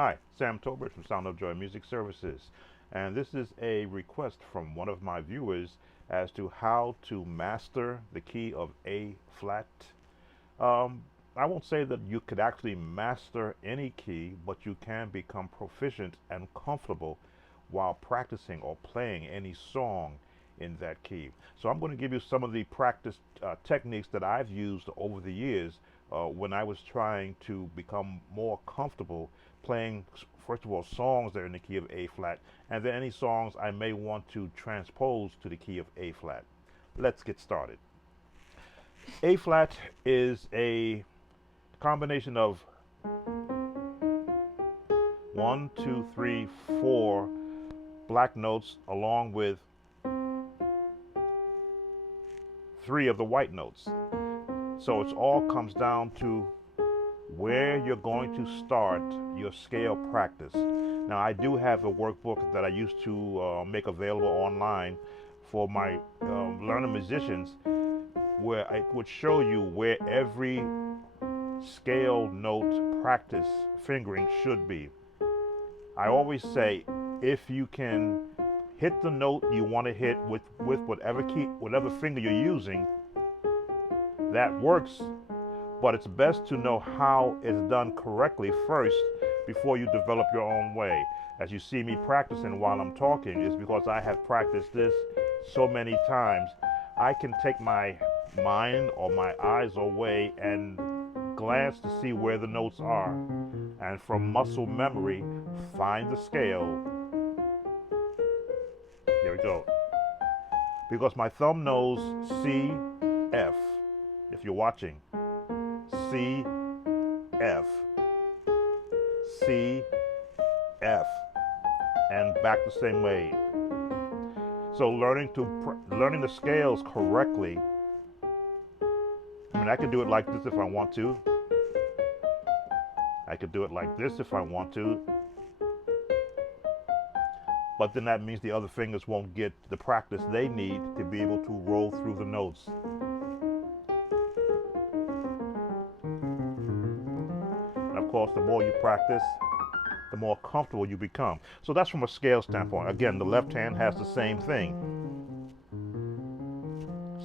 Hi, Sam Tolbert from Sound of Joy Music Services, and this is a request from one of my viewers as to how to master the key of A flat. Um, I won't say that you could actually master any key, but you can become proficient and comfortable while practicing or playing any song in that key. So I'm going to give you some of the practice techniques that I've used over the years when I was trying to become more comfortable playing, first of all, songs that are in the key of A flat, and then any songs I may want to transpose to the key of A flat. Let's get started. A flat is a combination of 1, 2, 3, 4 black notes along with 3 of the white notes. So it all comes down to where you're going to start your scale practice. Now, I do have a workbook that I used to make available online for my learner musicians, where it would show you where every scale note practice fingering should be. I always say, if you can hit the note you want to hit with whatever key, whatever finger you're using, that works. But it's best to know how it's done correctly first before you develop your own way. As you see me practicing while I'm talking, is because I have practiced this so many times. I can take my mind or my eyes away and glance to see where the notes are, and from muscle memory find the scale. There we go. Because my thumb knows C, F. If you're watching, C, F, C, F, and back the same way. So learning the scales correctly. I mean, I could do it like this if I want to. I could do it like this if I want to. But then that means the other fingers won't get the practice they need to be able to roll through the notes. And of course, the more you practice, the more comfortable you become. So that's from a scale standpoint. Again, the left hand has the same thing.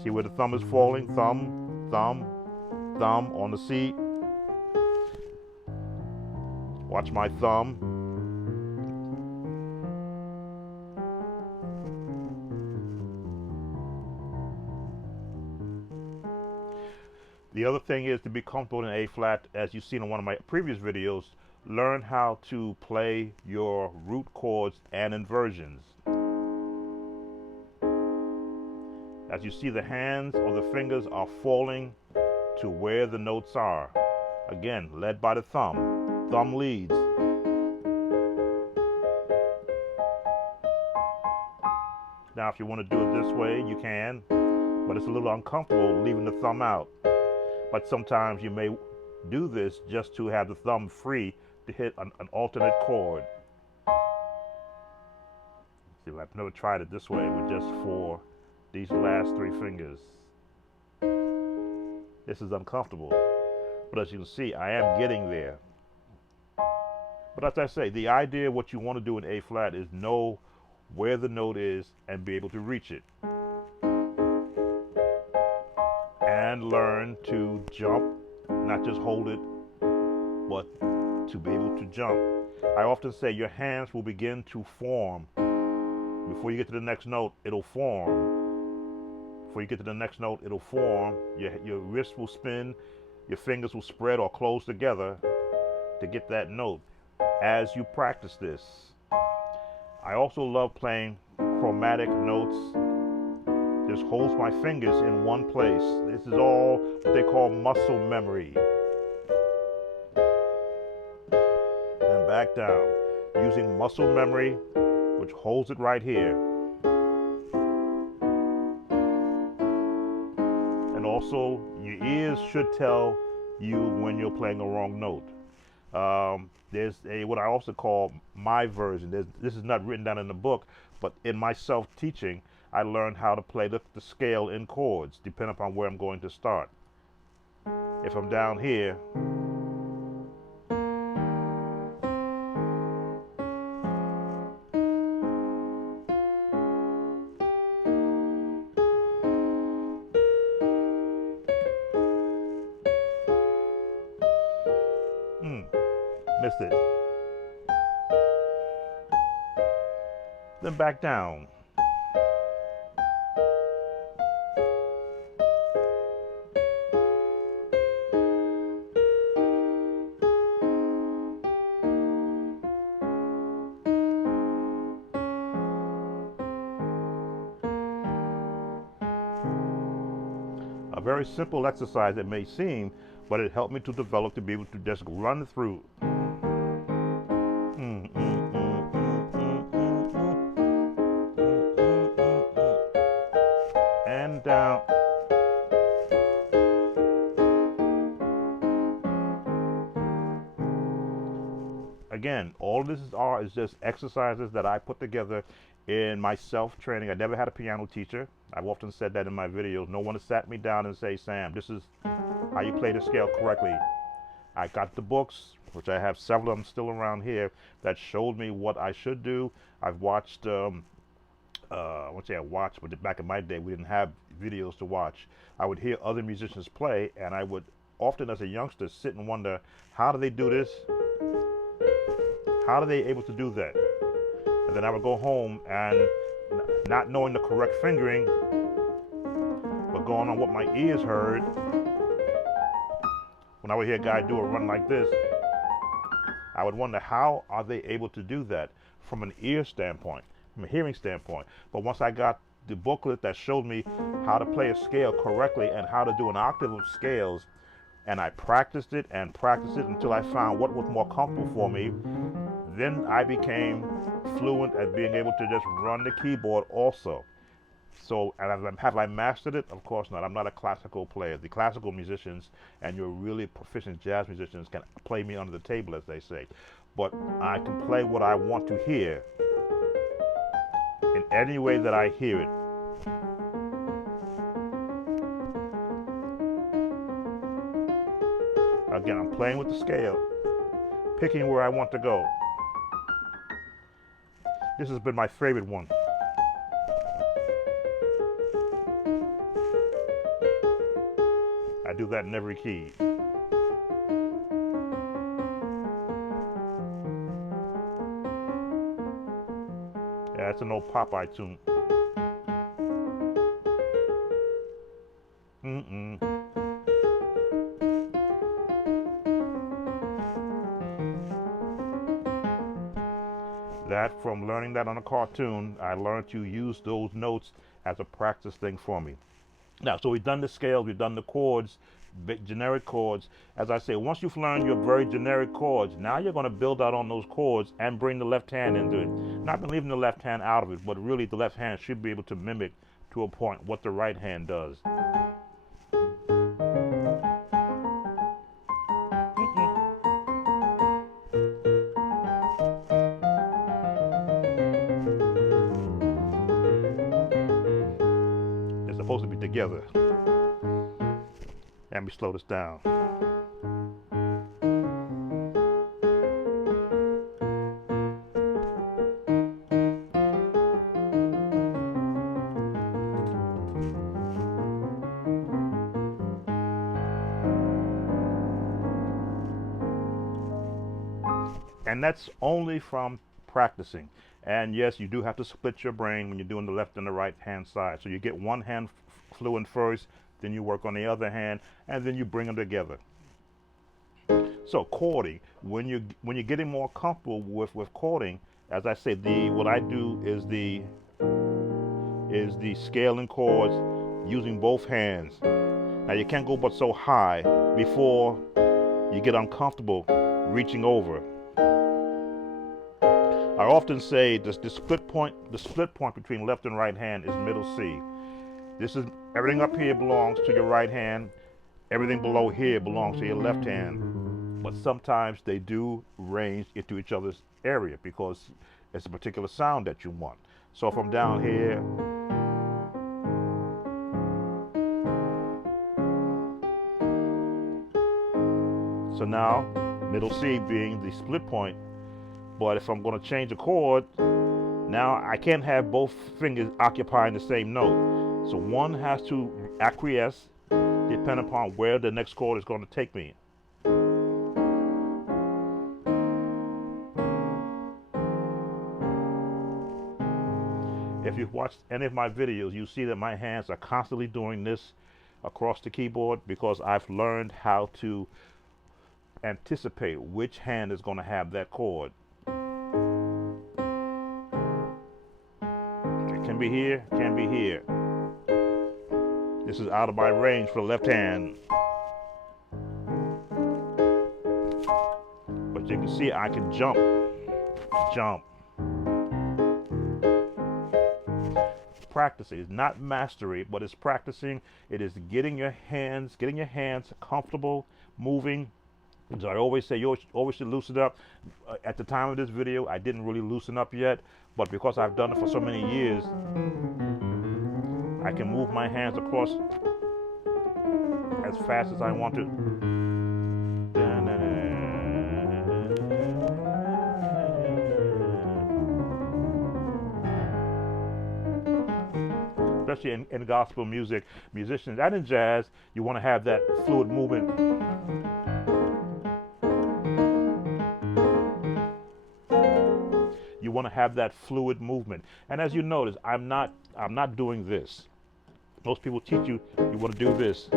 See where the thumb is falling? Thumb, thumb, thumb on the C. Watch my thumb. The other thing is to be comfortable in A flat, as you've seen in one of my previous videos, learn how to play your root chords and inversions. As you see, the hands or the fingers are falling to where the notes are. Again, led by the thumb. Thumb leads. Now, if you want to do it this way, you can, but it's a little uncomfortable leaving the thumb out. But sometimes you may do this just to have the thumb free to hit an alternate chord. See, I've never tried it this way with just these last 3 fingers. This is uncomfortable, but as you can see, I am getting there. But as I say, the idea of what you want to do in A flat is know where the note is and be able to reach it. And learn to jump, not just hold it, but to be able to jump. I often say your hands will begin to form. Before you get to the next note, it'll form. Before you get to the next note, it'll form. Your wrist will spin, your fingers will spread or close together to get that note as you practice this. I also love playing chromatic notes. Just holds my fingers in one place. This is all what they call muscle memory. And back down, using muscle memory, which holds it right here. And also, your ears should tell you when you're playing a wrong note. There's what I also call my version. This is not written down in the book, but in my self-teaching, I learned how to play the scale in chords, depending upon where I'm going to start. If I'm down here, Missed it. Then back down. A very simple exercise it may seem, but it helped me to develop to be able to just run through. And down. Again, all of this is just exercises that I put together in my self-training. I never had a piano teacher. I've often said that in my videos. No one has sat me down and say, Sam, this is how you play the scale correctly. I got the books, which I have several of them still around here, that showed me what I should do. I've watched, I won't say I watched, but back in my day, we didn't have videos to watch. I would hear other musicians play, and I would often, as a youngster, sit and wonder, how do they do this? How are they able to do that? And then I would go home and not knowing the correct fingering, but going on what my ears heard. When I would hear a guy do a run like this, I would wonder, how are they able to do that from an ear standpoint, from a hearing standpoint? But once I got the booklet that showed me how to play a scale correctly and how to do an octave of scales, and I practiced it until I found what was more comfortable for me, then I became fluent at being able to just run the keyboard also. So, and have I mastered it? Of course not. I'm not a classical player. The classical musicians and your really proficient jazz musicians can play me under the table, as they say. But I can play what I want to hear in any way that I hear it. Again, I'm playing with the scale, picking where I want to go. This has been my favorite one. I do that in every key. Yeah, it's an old Popeye tune. That, from learning that on a cartoon, I learned to use those notes as a practice thing for me. Now, so we've done the scales, we've done the chords, generic chords. As I say, once you've learned your very generic chords, now you're going to build out on those chords and bring the left hand into it. Not been leaving the left hand out of it, but really the left hand should be able to mimic to a point what the right hand does. They're supposed to be together. Let me slow this down. And that's only from practicing. And yes, you do have to split your brain when you're doing the left and the right hand side. So you get one hand fluent first, then you work on the other hand, and then you bring them together. So chording, when you're getting more comfortable with chording, as I said, what I do is the scaling chords using both hands. Now you can't go but so high before you get uncomfortable reaching over. I often say the split point between left and right hand is middle C. This is everything up here belongs to your right hand, everything below here belongs to your left hand. But sometimes they do range into each other's area because it's a particular sound that you want. So from down here, so now middle C being the split point. But if I'm going to change a chord, now I can't have both fingers occupying the same note. So one has to acquiesce depending upon where the next chord is going to take me. If you've watched any of my videos, you see that my hands are constantly doing this across the keyboard because I've learned how to anticipate which hand is going to have that chord. It can be here, can be here. This is out of my range for the left hand. But you can see I can jump. Practicing. It's not mastery, but it's practicing. It is getting your hands comfortable, moving. So I always say you always should loosen up. At the time of this video, I didn't really loosen up yet, but because I've done it for so many years, I can move my hands across as fast as I want to. Especially in gospel music, musicians, and in jazz, you want to have that fluid movement. You want to have that fluid movement. And as you notice, I'm not doing this. Most people teach you want to do this.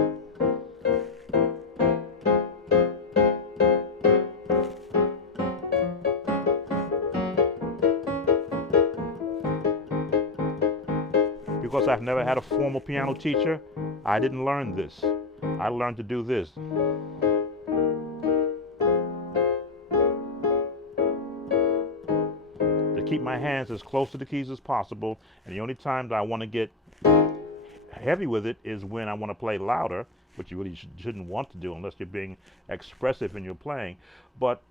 Because I've never had a formal piano teacher, I didn't learn this. I learned to do this. To keep my hands as close to the keys as possible, and the only time that I want to get heavy with it is when I want to play louder, which you really shouldn't want to do unless you're being expressive in your playing. But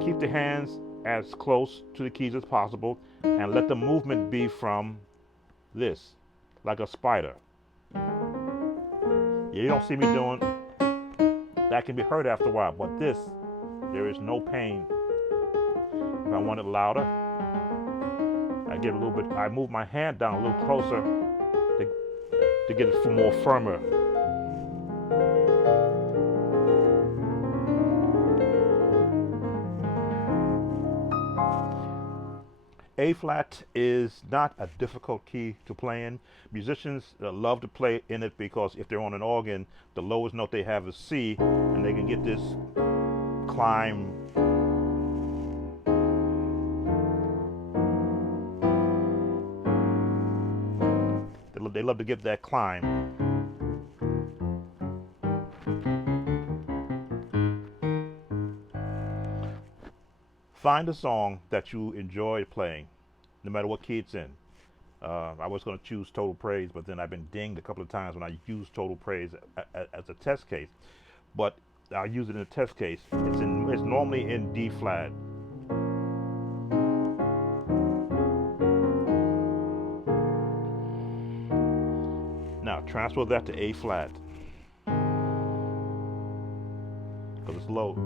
keep the hands as close to the keys as possible, and let the movement be from this, like a spider. You don't see me doing that. Can be heard after a while, but this, there is no pain. If I want it louder, I move my hand down a little closer to get it more firmer. A flat is not a difficult key to play in. Musicians love to play in it because if they're on an organ, the lowest note they have is C, and they can get this climb. They love to get that climb. Find a song that you enjoy playing, no matter what key it's in. I was going to choose Total Praise, but then I've been dinged a couple of times when I use Total Praise as a test case. But I'll use it in a test case. It's normally in D flat. Now transfer that to A flat, because it's low.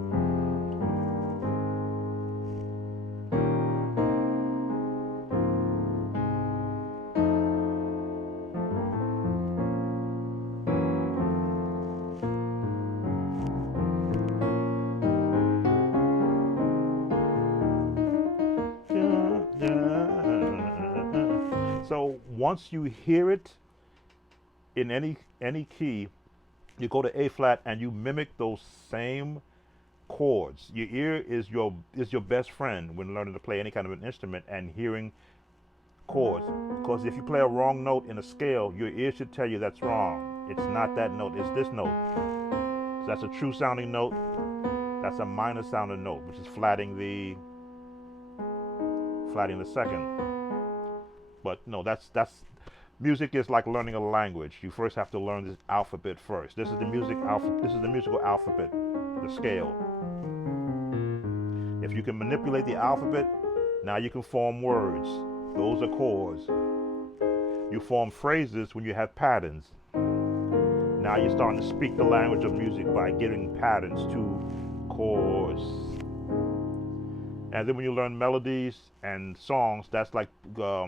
So once you hear it in any key, you go to A flat and you mimic those same chords. Your ear is your best friend when learning to play any kind of an instrument and hearing chords. Because if you play a wrong note in a scale, your ear should tell you that's wrong. It's not that note, it's this note. So that's a true sounding note. That's a minor sounding note, which is flatting the second. But no, that's music is like learning a language. You first have to learn this alphabet first. This is the musical alphabet, the scale. If you can manipulate the alphabet, now you can form words. Those are chords. You form phrases when you have patterns. Now you're starting to speak the language of music by giving patterns to chords. And then when you learn melodies and songs, that's like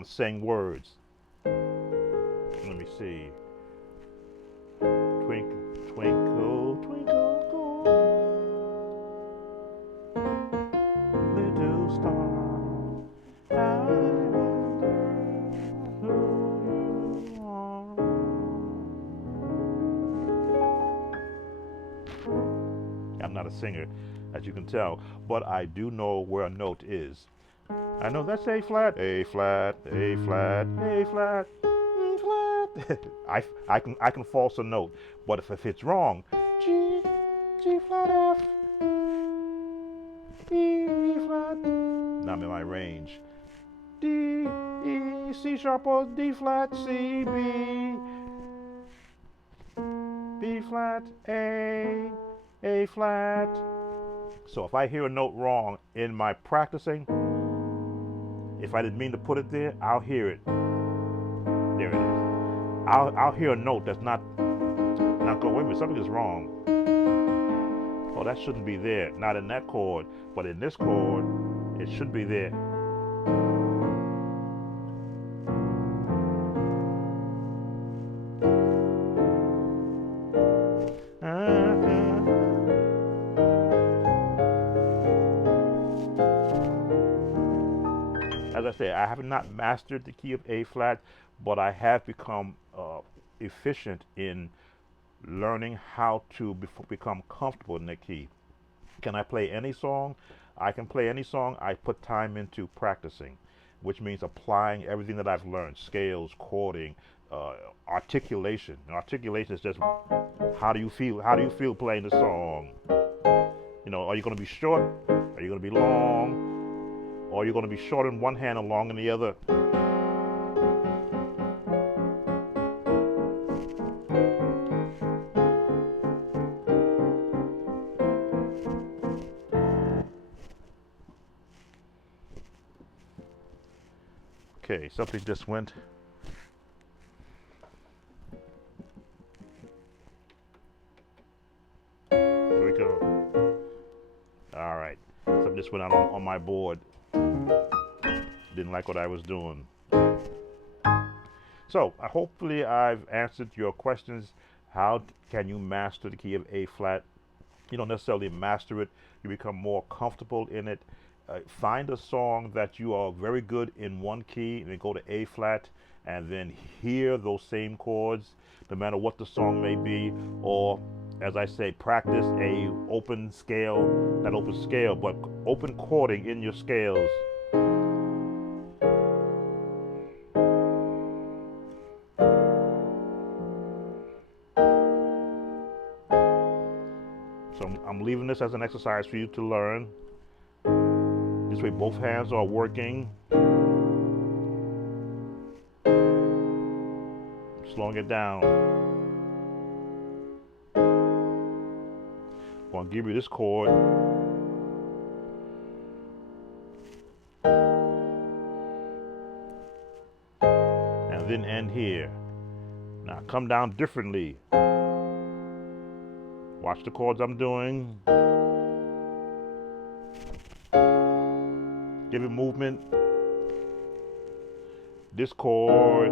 saying words. Let me see. Twinkle, twinkle, twinkle, little star, I wonder singer, as you can tell, but I do know where a note is. I know that's A flat, A flat, A flat, A flat, E flat. I can false a note, but if it's wrong, G, G flat F, E flat. Now I'm in my range. D, E, C sharp or D flat, C, B, B flat, A flat. So if I hear a note wrong in my practicing, if I didn't mean to put it there, I'll hear it. There it is. I'll hear a note that's not go, wait a minute, something is wrong. Oh, that shouldn't be there. Not in that chord, but in this chord, it should be there. As I say, I have not mastered the key of A flat, but I have become efficient in learning how to become comfortable in the key. Can I play any song? I can play any song. I put time into practicing, which means applying everything that I've learned: scales, chording, articulation. Articulation is just how do you feel? How do you feel playing the song? You know, are you going to be short? Are you going to be long? Or are you going to be short in one hand and long in the other? Okay, something just went. Here we go. All right, something just went out on my board. Didn't like what I was doing. So hopefully I've answered your questions. How can you master the key of A flat? You don't necessarily master it. You become more comfortable in it. Find a song that you are very good in one key and then go to A flat and then hear those same chords no matter what the song may be, or as I say, practice a open scale, not open scale, but open chording in your scales. So I'm leaving this as an exercise for you to learn. This way both hands are working. Slowing it down. I'm going to give you this chord. And then end here. Now come down differently. Watch the chords I'm doing. Give it movement. This chord.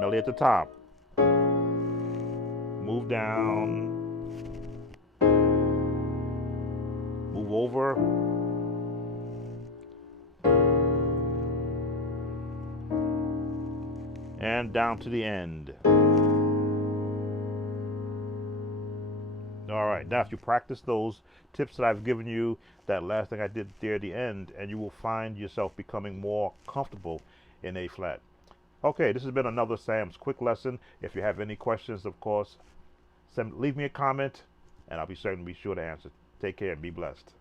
Melody at the top. Move down. Move over. And down to the end. All right, now if you practice those tips that I've given you, that last thing I did there at the end, and you will find yourself becoming more comfortable in A flat. Okay, this has been another Sam's Quick Lesson. If you have any questions, of course, leave me a comment, and I'll be certain to be sure to answer. Take care and be blessed.